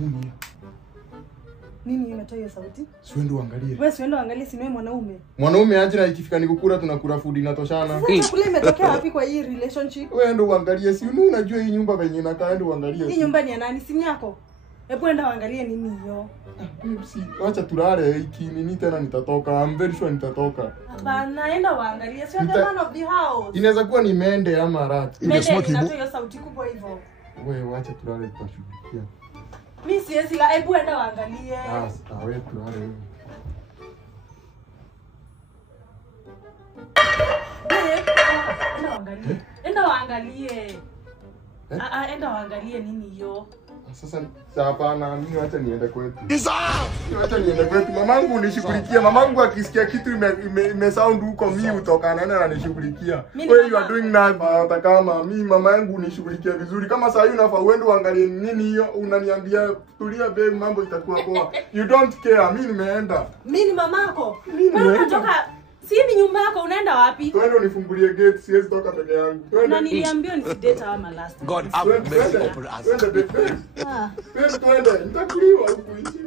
Nini? Nini imetoa hiyo sauti? Siwendo angalie. Wewe siwendo angalie, si wewe mwanaume. Mwanaume aje na ikifika nikukula tunakula food inatoshana. Sasa chakula imetokea wapi kwa hii relationship? Wewe ndo uangalie, si unajua hii nyumba venye inakaa, ndo uangalie. Hii nyumba ni ya nani? Si yako? Hebu enda uangalie nini hiyo. Si acha tulale hiki nini tena nitatoka. I'm very sure nitatoka. Hapana, enda uangalie. Sio the man of the house. Inaweza kuwa ni mende ama rat. Ile smoke hiyo sauti kubwa hivyo. Wewe acha tulale tutashughulikia. Mimi siwezi la, hebu enda uangalie. Wewe tulale wewe. Enda uangalie. Enda uangalie. Enda uangalie nini hiyo. Sasa hapana, mimi acha niende kwetu. Acha niende kwetu. Mamangu unishughulikia. Mamangu akisikia kitu ime sound huko mimi utoka naenda ananishughulikia. Wewe you are doing that hata kama mimi mama yangu unishughulikia vizuri. Kama saa hii unafaa uende uangalie nini hiyo, unaniambia tulia babe, mambo itakuwa poa. You don't care. Mimi nimeenda. Mimi ni mamako. Wewe unatoka si ni nyumba yako, unaenda wapi? Twende unifungulie gate, siwezi toka peke yangu. Twende. Na niliambiwa nisidate ama last. God have mercy upon us. Twende. Twende, nitakuliwa huku nje.